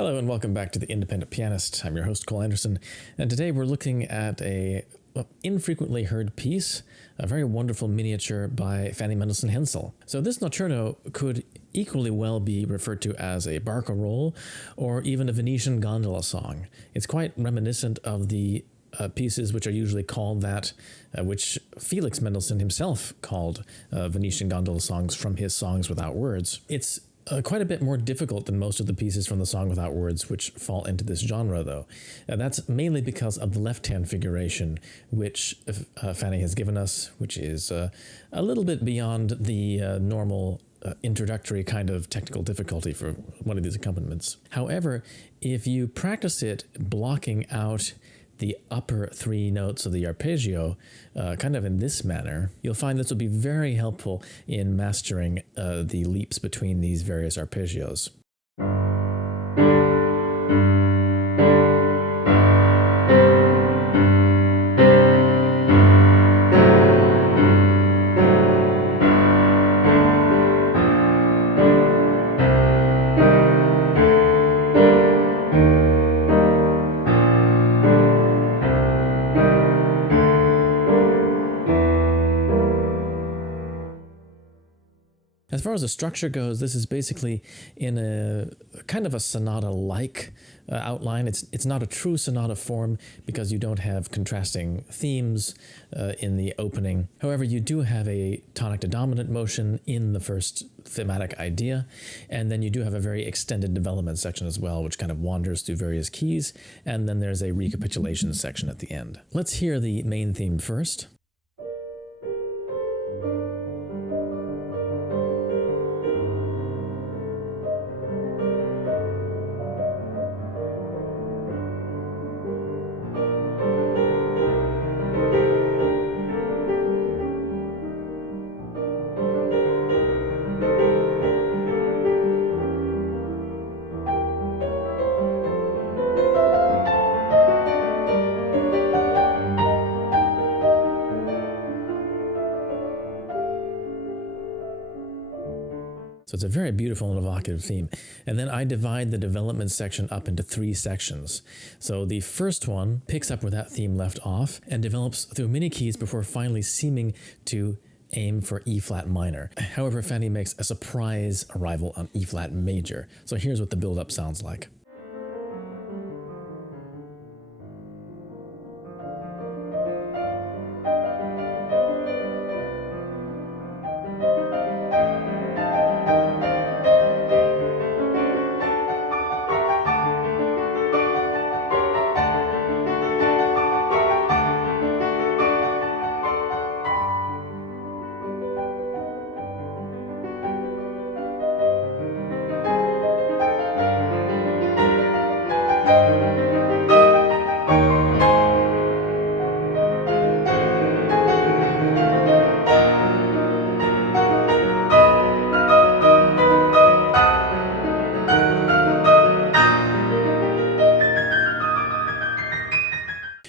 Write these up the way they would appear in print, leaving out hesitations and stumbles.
Hello and welcome back to The Independent Pianist. I'm your host, Cole Anderson, and today we're looking at a infrequently heard piece, a very wonderful miniature by Fanny Mendelssohn Hensel. So this Notturno could equally well be referred to as a barcarolle or even a Venetian gondola song. It's quite reminiscent of the pieces which are usually called that, which Felix Mendelssohn himself called Venetian gondola songs from his Songs Without Words. It's quite a bit more difficult than most of the pieces from the Song Without Words which fall into this genre, though. That's mainly because of the left-hand figuration, which Fanny has given us, which is a little bit beyond the normal introductory kind of technical difficulty for one of these accompaniments. However, if you practice it blocking out the upper three notes of the arpeggio, kind of in this manner, you'll find this will be very helpful in mastering the leaps between these various arpeggios. As far as the structure goes, this is basically in a kind of a sonata-like outline. It's not a true sonata form because you don't have contrasting themes in the opening. However, you do have a tonic to dominant motion in the first thematic idea, and then you do have a very extended development section as well, which kind of wanders through various keys, and then there's a recapitulation section at the end. Let's hear the main theme first. So it's a very beautiful and evocative theme. And then I divide the development section up into three sections. So the first one picks up where that theme left off and develops through many keys before finally seeming to aim for E flat minor. However, Fanny makes a surprise arrival on E flat major. So here's what the build-up sounds like.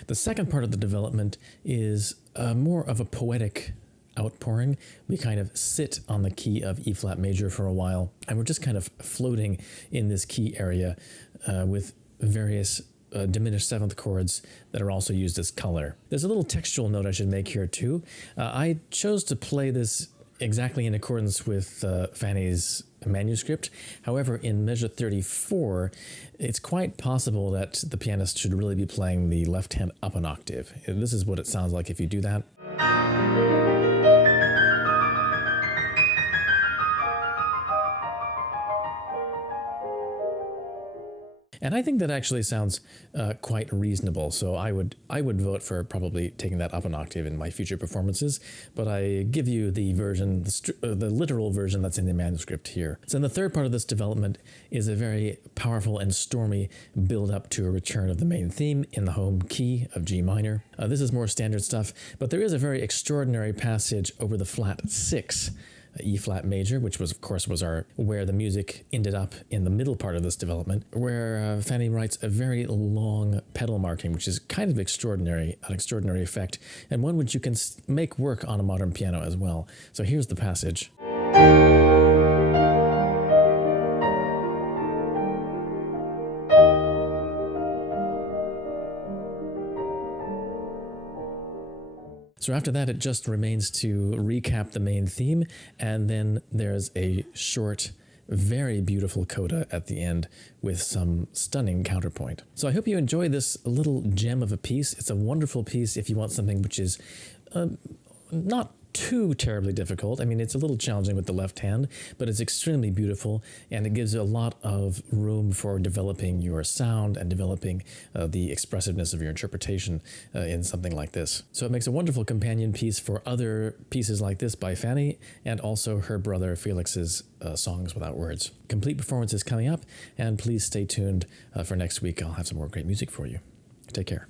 The second part of the development is more of a poetic outpouring. We kind of sit on the key of E flat major for a while, and we're just kind of floating in this key area with various diminished seventh chords that are also used as color. There's a little textual note I should make here too. I chose to play this exactly in accordance with Fanny's manuscript. However, in measure 34, it's quite possible that the pianist should really be playing the left hand up an octave. This is what it sounds like if you do that. And I think that actually sounds quite reasonable. So I would vote for probably taking that up an octave in my future performances. But I give you the version, the literal version that's in the manuscript here. So in the third part of this development is a very powerful and stormy build-up to a return of the main theme in the home key of G minor. This is more standard stuff, but there is a very extraordinary passage over the flat 6. E flat major, which was, of course, where the music ended up in the middle part of this development, where Fanny writes a very long pedal marking, which is kind of extraordinary, an extraordinary effect, and one which you can make work on a modern piano as well. So here's the passage. So after that, it just remains to recap the main theme, and then there's a short, very beautiful coda at the end with some stunning counterpoint. So I hope you enjoy this little gem of a piece. It's a wonderful piece if you want something which is not too terribly difficult. I mean, it's a little challenging with the left hand, but it's extremely beautiful, and it gives a lot of room for developing your sound and developing the expressiveness of your interpretation in something like this. So it makes a wonderful companion piece for other pieces like this by Fanny, and also her brother Felix's songs without words. Complete performance is coming up, and please stay tuned for next week. I'll have some more great music for you. Take care.